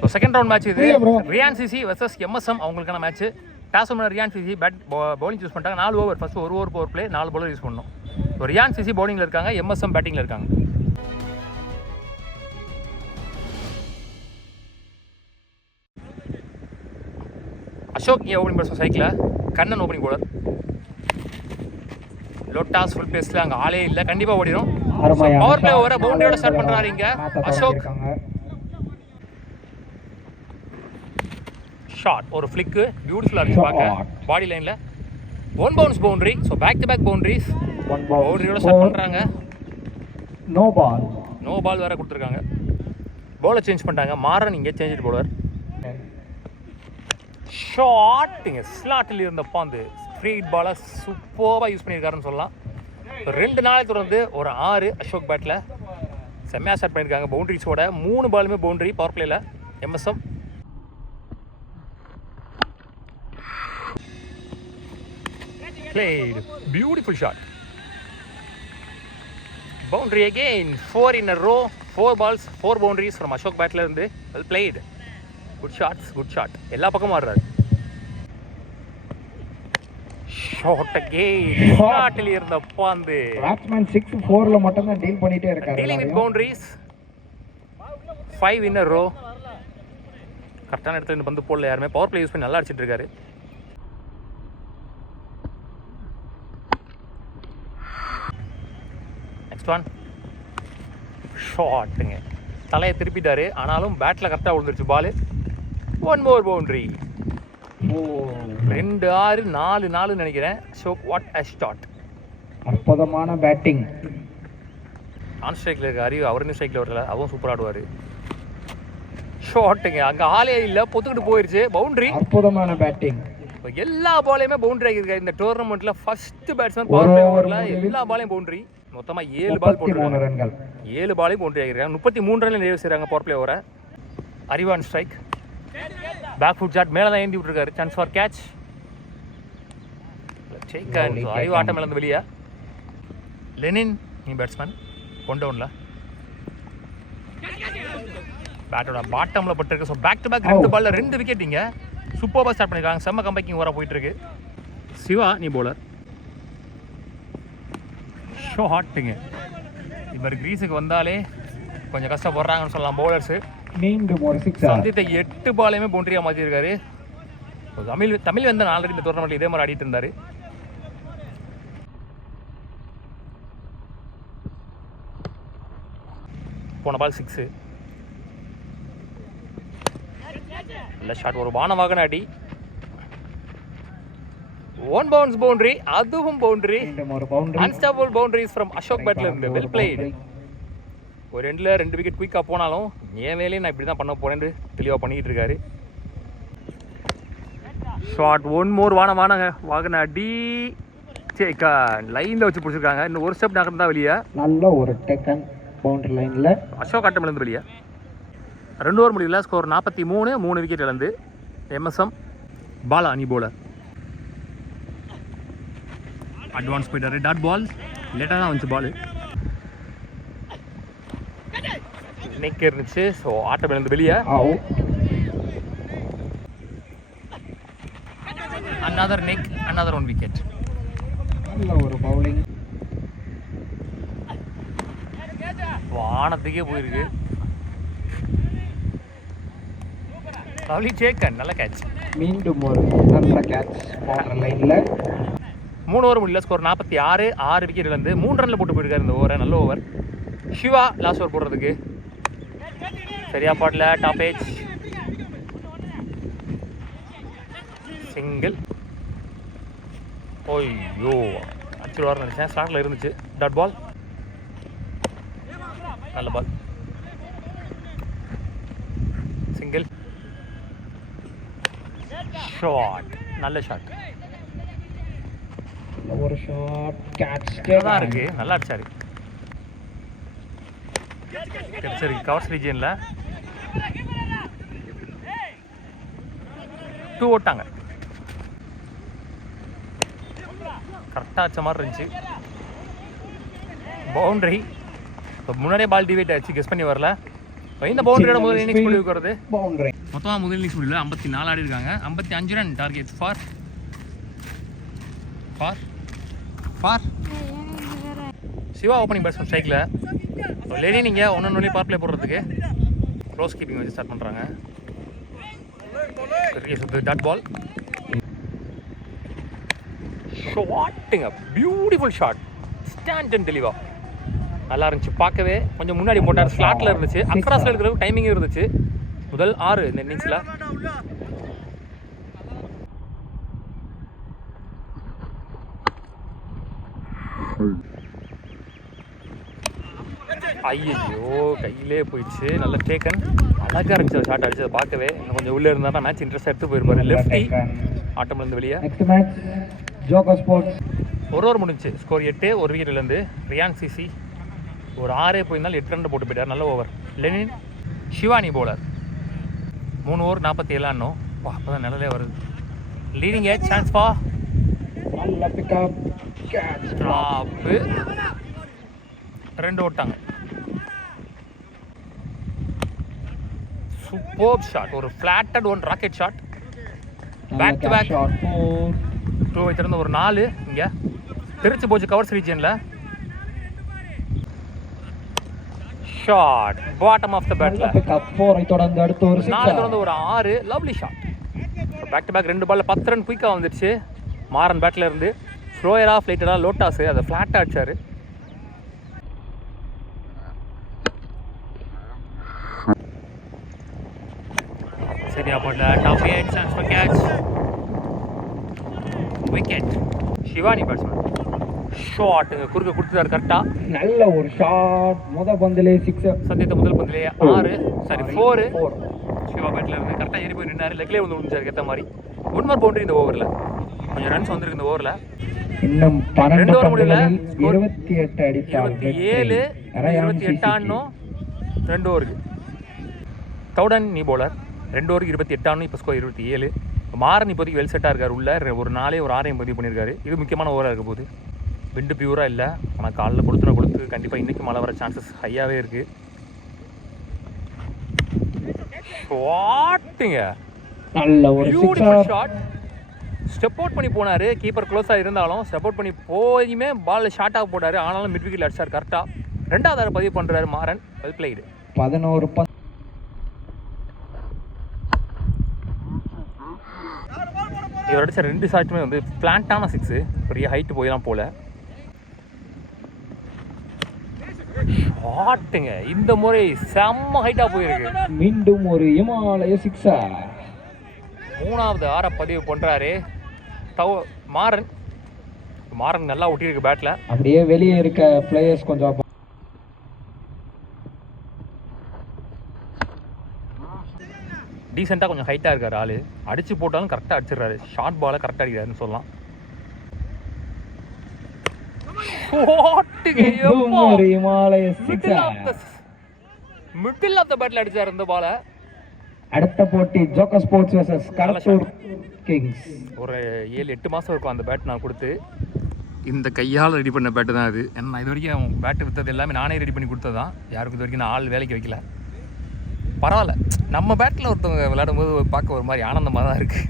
So second round match இது Ryan CC versus MSM அவங்களுக்கான match. Toss பண்ண Ryan CC bowling choose பண்ணிட்டாங்க. 4 over first 1 over power play 4 bowler use பண்ணணும். So Ryan CC பவுலிங்கில் இருக்காங்க, MSM பேட்டிங்கில் இருக்காங்க. Ashok opening batsman சைக்கிளில், கண்ணன் ஓப்பனிங் பவுலர். லோட்டாஸ் ஃபுல் பேஸில் அங்கே ஆளே இல்லை, கண்டிப்பாக ஓடிடும். பவர் பிளே ஓவரை பவுண்டரியோட ஸ்டார்ட் பண்ணுறாரு இங்கே அசோக். ஷாட் ஒரு ஃப்ளிக்கு பியூட்டிஃபுல்லாக இருந்துச்சு பார்க்க பாடி லைனில். 1 bounce boundary. So back to back boundaries பவுண்டரியோட ஸ்டார்ட் பண்ணுறாங்க. நோ பால் வேறு கொடுத்துருக்காங்க. பவுலர் சேஞ்ச் பண்ணிட்டாங்க, மாறன் இங்கே சேஞ்ச் பவுலர். ஷாட்டுங்க ஸ்லாட்டில் இருந்தப்போ அந்த ஃப்ரீ பாலை சூப்பராக யூஸ் பண்ணியிருக்காருன்னு சொல்லலாம். 2 நாளை தொடர்ந்து ஒரு 6 அசோக் பேட்டில் செம்மையாக ஸ்டார்ட் பண்ணியிருக்காங்க. பவுண்டரிஸோட 3 பாலுமே பவுண்டரி பவர் பிளேயில் எம்எஸ்எம். Played beautiful shot. Boundary again. 4 in a row. 4 balls, 4 boundaries from Ashok Batler இருந்து. Well played. Good shots, good shot. எல்லா பக்கமும் ஆடுறாரு. Shot again. ஷாட்டில் இருந்த பாந்து. பேட்ஸ்மேன் 6-4ல மட்டும் தான் டீல் பண்ணிட்டே இருக்காரு. Dealing with boundaries. 5 in a row. கரெக்டான இடத்துல இந்த பந்து போடல யாருமே. பவர் பிளே யூஸ் பண்ணி நல்லா அடிச்சிட்டு இருக்காரு. ஒன் ஷாட்டுங்க தலையை திருப்பிட்டாரு, ஆனாலும் பேட்டில் கரெக்டாக விழுந்துருச்சு பால். 1 more பவுண்டரி. 2-6 4-4 நினைக்கிறேன். So what a shot. அற்புதமான பேட்டிங். ஆன் ஸ்ட்ரைக்கில் இருக்க அறிவு அவருன்னு ஸ்ட்ரைக்கில் வரல, அவரும் சூப்பராக ஆடுவார். ஷாட்டுங்க அங்கே ஆளே இல்லை, பொத்துக்கிட்டு போயிடுச்சு. பவுண்டரி. அற்புதமான பேட்டிங். எல்லா பாலையுமே பவுண்டரி ஆகியிருக்காரு இந்த டோர்னமெண்ட்டில். ஃபர்ஸ்ட் பேட்ஸ்மேன் பவர் பிளே ஓவரில் எல்லா பாலையும் பவுண்டரி. மொத்தமாக 7 பால் போட்டுருக்காங்க. 7 பாலையும் பவுண்டரி ஆகிருக்காங்க. 33 ரன்ல நிறைவு செய்கிறாங்க பவர் பிளே ஓவரை. அறிவான் ஸ்ட்ரைக், பேக் ஃபுட் ஷாட் மேலே தான் ஏந்தி விட்டுருக்காரு. Chance for catch. அறிவு ஆட்டம் இழந்து வெளியே. லெனின் நீ பேட்ஸ்மேன் ஒன் டவுனில் பேட்டோட பாட்டமில் பட்டிருக்கு. ஸோ பேக் டு பேக் 2 பாலில் 2 விக்கெட் இங்கே சூப்பராக ஸ்டார்ட் பண்ணியிருக்காங்க. செம்ம கம்பேக்கிங் ஓவராக போயிட்டுருக்கு. சிவா நீ பவுலர். ஷோ ஹாட்டுங்க இது மாதிரி கிரீஸுக்கு வந்தாலே கொஞ்சம் கஷ்டப்படுறாங்கன்னு சொல்லலாம் பவுலர்ஸு. சந்தித்த 8 பாலையுமே பவுண்டரியாக மாற்றிருக்காரு. தமிழ் வந்து ஆல்ரெடி இந்த டோர்னமெண்ட்டில் இதே மாதிரி ஆடிட்டு இருந்தார். போன பால் 6. நல்ல ஷாட், ஒரு வானவாகன அடி. 1 bounce boundary, அதுவும் பவுண்டரி. அன்ஸ்டாபிள் பவுண்டரிஸ் ஃப்ரம் அசோக் பேட்லர் இருந்து. Well blade. ஒரு எண்டில் 2 விக்கெட் குயிக்காக போனாலும் என் வேலையை நான் இப்படி தான் பண்ண போனேன்னு தெளிவாக பண்ணிக்கிட்டு இருக்காரு. ஷார்ட் 1 more வாகன அடி. சேக்கா லைனில் வச்சு பிடிச்சிருக்காங்க. இன்னும் ஒரு ஸ்டெப் நகர்ந்து தான் வெளியே. நல்ல ஒரு டெக்கன் பவுண்டரி லைனில் அசோக் ஆட்டமிலேருந்து வெளியே. 2 ஓவர் முடியல. ஸ்கோர் 43. 3 விக்கெட் இழந்து எம்எஸ்எம். பாலா நீ போலர். அட்வான்ஸ் போயிட்டாரு. டாட் பால் லேட்டாக தான் வந்துச்சு பால். நெக் இருந்துச்சு. ஸோ ஆட்டம் இழந்து வெளியே. another neck, another 1 wicket. நல்ல ஒரு பவுலிங். வானத்துக்கே போயிருக்கு. லவ்லி டேக்கன், நல்ல கேட்ச். மீண்டும் ஒரு நல்ல கேட்ச் பவுண்டரி லைன்ல. 3 ஓவர் முடியல. ஸ்கோர் 46. 6 விக்கெட் இழந்து 3 ரன்ல போட்டு போயிருக்காரு இந்த ஓவரை. நல்ல ஓவர். சிவா லாஸ்ட் ஓவர் போடுறதுக்கு சரியா பாடல. Top edge single. ஓய்யோ அடிச்சுடுவார்னு நினச்சேன். ஸ்டார்ட்டில் இருந்துச்சு. Dot ball. நல்ல பால். சிங்கிள். ஷாட், நல்ல ஷாட். ஒரு ஷாட் கேட்ச் தான் இருக்கு. நல்லா அடிச்சாரு. கிடைச்சிருக்கு கவர்ஸ் ரீஜியனில். 2 ஓட்டாங்க. கரெக்டாக அடிச்ச மாதிரி இருந்துச்சு. பவுண்டரி. இப்போ முன்னாடியே பால் டிவேட் ஆச்சு, கெஸ் பண்ணி வரல. இந்த பவுண்டரியோட முதல் இன்னிங்ஸ் முடிவுக்கு வருது. பவுண்டரி மொத்தமாக முதல் இன்னிங்ஸ் முடிவில் 54 ஆடி இருக்காங்க. 55 run target for Siva opening batsman ஸ்ட்ரைக்கில். லேனி நீங்கள் ஒன்று பவர் பிளே போடுறதுக்கு க்ளோஸ் கீப்பிங் வச்சு ஸ்டார்ட் பண்ணுறாங்க. பெரிய சுத்து டாட் பால் ஷாட்டுங்க, beautiful shot, stand and deliver நல்லா இருந்துச்சு பார்க்கவே. கொஞ்சம் முன்னாடி போட்டார், ஸ்லாட்டில் இருந்துச்சு, அக்ராஸில் இருக்கிற டைமிங்கும் இருந்துச்சு. முதல் 6 இந்த இன்னிங்ஸில். ஐயோ கையிலே போயிடுச்சு. நல்ல டேக்கன், அழகாக இருந்துச்சு ஷாட் அடிச்சதை பார்க்கவே. இன்னும் கொஞ்சம் உள்ளே இருந்தால் தான் மேட்ச் இன்ட்ரெஸ்ட் எடுத்து போயிருப்பாரு. லெஃப்டி ஆட்டம்லேருந்து வெளியே. ஜோக்கர் ஸ்போர்ட்ஸ் ஒரு ஓவர் முடிஞ்சு. ஸ்கோர் 8. ஒரு விக்கெட்லேருந்து ரியான் சிசி ஒரு 6 போயிருந்தாலும் 8 ரன் போட்டு போயிட்டார். நல்ல ஓவர். லெனின் ஷிவானி பவுலர் 3 ஓவர் 47 ஆனோம். அப்போ தான் நிழலே வருது. லீடிங் ஏ சான்ஸ் பா ட்ராப்பு 2 ஓட்டாங்க. சூப்பர் ஷாட், ஒரு flatted one rocket shot. Back to back 2 வைத்திருந்த ஒரு 4 இங்கே திருச்சி போச்சு கவர்ஸ் ரீஜனில். ஷாட் பாட்டம் ஆஃப் த பேட்டில் 4 தொடர்ந்து அடுத்து ஒரு 4 தொடர்ந்து ஒரு 6. Lovely shot. Back to back 2 பால்ல 10 ரன் குயிக்காக வந்துடுச்சு. மாறன் பேட்டில் இருந்து ஸ்லோயராக ஃப்ளைட்டடாக லோட்டாஸு அதை ஃப்ளாட்டாக அடிச்சார். சரியா போடல. Top 8 chance for catch. Wicket. Shivani batsman ஷாட்டுங்க குறுக்க கொடுத்துட்டாரு கரெக்டாக. நல்ல ஒரு ஷாட். முதல் பந்திலே 6. சத்தியத்தை முதல் பந்திலேயே 4. சிவா பேட்டில் இருந்து கரெக்டாக ஏறி போய் நின்னாரு. லெக்லேயே வந்து விழுந்தாரு ஏற்ற மாதிரி. 1 more பவுண்டரி இந்த ஓவரில். கொஞ்சம் ரன்ஸ் வந்துருக்கு இந்த ஓவரில். இன்னும் 12 ஓவர் முடியல. 28 அடித்தால் 28 ஆடணும் 2 ஓவருக்கு. தௌடன் நீ பவுலர் 2 ஓவருக்கு 28 ஆடணும். இப்போ ஸ்கோர் 27. மாறன் இப்போதைக்கு வெல் செட்டாக இருக்கார். உள்ள ஒரு 4 ஒரு 6 பதிவு பண்ணியிருக்காரு. இது முக்கியமான ஓவராக இருக்க போகுது. விண்டு பியூராக இல்லை, ஆனால் காலில் கொடுத்து கண்டிப்பாக இன்றைக்கி மழை வர சான்சஸ் ஹையாகவே இருக்குது. ஷாட்டுங்க, நல்ல ஒரு பியூட்டிஃபுல் ஷாட். ஸ்டெப் அவுட் பண்ணி போனார். கீப்பர் க்ளோஸாக இருந்தாலும் ஸ்டெப் அவுட் பண்ணி போயுமே பால் ஷார்ட்டாக போட்டார். ஆனாலும் மிட் விக்கெட்டில் அடிச்சார் கரெக்டாக. 2வது பதிவு பண்ணுறாரு மாறன். Well blade. 11 இவர் அடித்த 2 ஷாட்டுமே வந்து பிளான்ட்டான 6. பெரிய ஹைட்டு போயெல்லாம் போல. ஷாட்டுங்க இந்த முறை செம்ம ஹைட்டாக போயிருக்கு. மீண்டும் ஒரு இமாலய 6. 3வது 6 பதிவு பண்ணுறாரு மாறன் நல்லா ஒட்டியிருக்கு பேட்டில். அப்படியே வெளியே இருக்க பிளேயர்ஸ் கொஞ்சம் டீசெண்டாக கொஞ்சம் ஹைட்டாக இருக்கார் ஆள். அடித்து போட்டாலும் கரெக்டாக அடிச்சிடுறாரு. ஷார்ட் பாலை கரெக்டாக அடிக்கிறாருன்னு சொல்லலாம். ஒரு இமாலய 6. மிடில் ஆஃப் த பேட்டில் அடிச்சார் இந்த பாலை. அடுத்த போட்டி joker sports versus Kadathur Kings. ஒரு 7-8 மாதம் இருக்கும் அந்த பேட் நான் கொடுத்து. இந்த கையால் ரெடி பண்ண பேட்டு தான் அது. ஏன்னா நான் இது வரைக்கும் பேட்டு விற்றது எல்லாமே நானே ரெடி பண்ணி கொடுத்தது தான். யாருக்கும் இது வரைக்கும் நான் ஆள் வேலைக்கு வைக்கல. பரவாயில்ல, நம்ம பேட்டில் ஒருத்தவங்க விளையாடும் போது பார்க்க ஒரு மாதிரி ஆனந்தமாக தான் இருக்குது.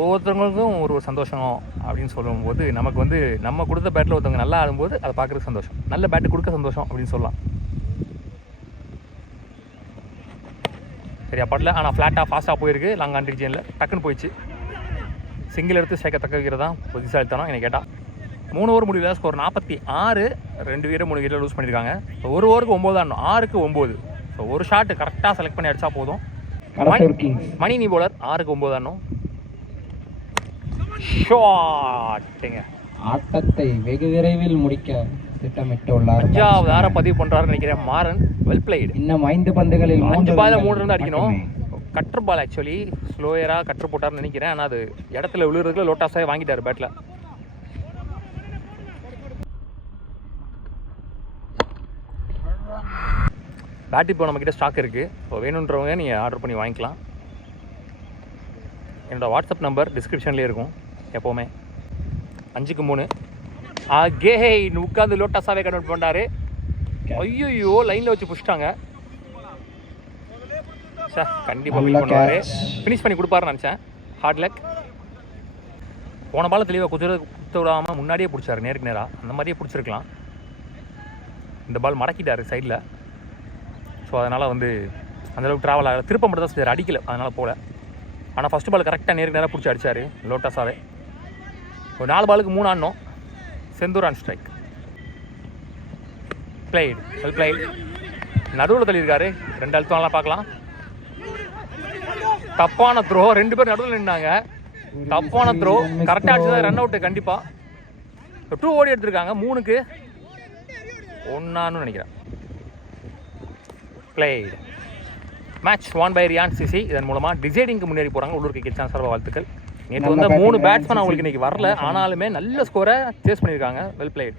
ஒவ்வொருத்தவங்களுக்கும் ஒரு சந்தோஷம் அப்படின்னு சொல்லும்போது நமக்கு வந்து நம்ம கொடுத்த பேட்டில் ஒருத்தவங்க நல்லா ஆடும்போது அதை பார்க்குறது சந்தோஷம். நல்ல பேட்டு கொடுக்க சந்தோஷம் அப்படின்னு சொல்லலாம். சரியா படல, ஆனால் ஃப்ளாட்டாக ஃபாஸ்ட்டாக போயிருக்கு. லாங் ஆன் ரீஜனில் டக்குன்னு போயிடுச்சு. சிங்கிள் எடுத்து சேர்க்க தக்க வைக்கிறது தான் புத்திசாலித்தனம் என்னை கேட்டால். 3 ஓவர் முடியல. ஸ்கோர் 46. 2 வீரர் 3 விக்கெட்டில் லூஸ் பண்ணியிருக்காங்க. ஒரு ஓவருக்கு 9 ஆடணும். 6க்கு 9. ஸோ ஒரு ஷாட்டு கரெக்டாக செலக்ட் பண்ணி அடித்தா போதும். மணி நீ பவுலர் 6க்கு 9 ஆடணும். ஷாட்டுங்க. ஆட்டத்தை வெகு விரைவில் முடிக்க திட்டமிட்டுள்ளார். 5வது 6 பதிவு பண்ணுறாருன்னு நினைக்கிறேன் மாறன். Well blade. இன்னும் 5 பந்துகளில் 5 பாலில் 3 ரன் அடிக்கணும். கட்டர் பால் ஆக்சுவலி ஸ்லோயராக கட்டர் போட்டார்னு நினைக்கிறேன். ஆனால் அது இடத்துல விழுறதுக்குள்ள லோட்டாஸாக வாங்கிட்டார் பேட்டில். பேட் இப்போ நம்மக்கிட்ட ஸ்டாக் இருக்குது. ஸோ வேணுன்றவங்க நீங்கள் ஆர்டர் பண்ணி வாங்கிக்கலாம். என்னோடய வாட்ஸ்அப் நம்பர் டிஸ்கிரிப்ஷன்லேயே இருக்கும். எப்போவுமே 5க்கு 3 அகெயின் உட்காந்து லோட்டாஸாவே கன்வெர்ட் பண்ணாரு. ஐயோ லைன்ல வச்சு புடிச்சிட்டாங்க. கண்டிப்பா வின் பண்ணுவாரு, ஃபினிஷ் பண்ணி கொடுப்பாருன்னு நினைச்சேன். Hard luck. போன பால் தெளிவாக குத்த விடாமல் முன்னாடியே பிடிச்சாரு நேருக்கு நேராக, அந்த மாதிரியே பிடிச்சிருக்கலாம். இந்த பால் மடக்கிட்டாரு சைடில். ஸோ அதனால் வந்து அந்தளவுக்கு ட்ராவல் ஆகலை. திருப்ப மட்டும் தான் சரி அடிக்கலை, அதனால் போகல. ஆனால் ஃபஸ்ட்டு பால் கரெக்டாக நேருக்கு நேராக பிடிச்சி அடித்தார் லோட்டாஸாவே. ஒரு 4 பாலுக்கு 3 ஆடணும். Senthur on strike. Played well played. நடுவில் தள்ளியிருக்காரு. 2 அழுத்தம்லாம் பார்க்கலாம். தப்பான த்ரோ. 2 பேர் நடுவில் நின்றாங்க. தப்பான த்ரோ. கரெக்டாக அடிச்சதா ரன் அவுட்டு. கண்டிப்பாக 2 ஓடி எடுத்திருக்காங்க. 3க்கு 1 நினைக்கிறேன். Played. Match 1 by Ryan CC. இதன் மூலமாக டிசைடிங்க்கு முன்னேறி போகிறாங்க உள்ளூர் கிரிக்கெட் சேனல் சார்பாக வாழ்த்துக்கள். நேற்று வந்து 3 பேட்ஸ்மேன் அவங்களுக்கு இன்றைக்கி வரல, ஆனாலுமே நல்ல ஸ்கோரை சேஸ் பண்ணியிருக்காங்க. Well blade.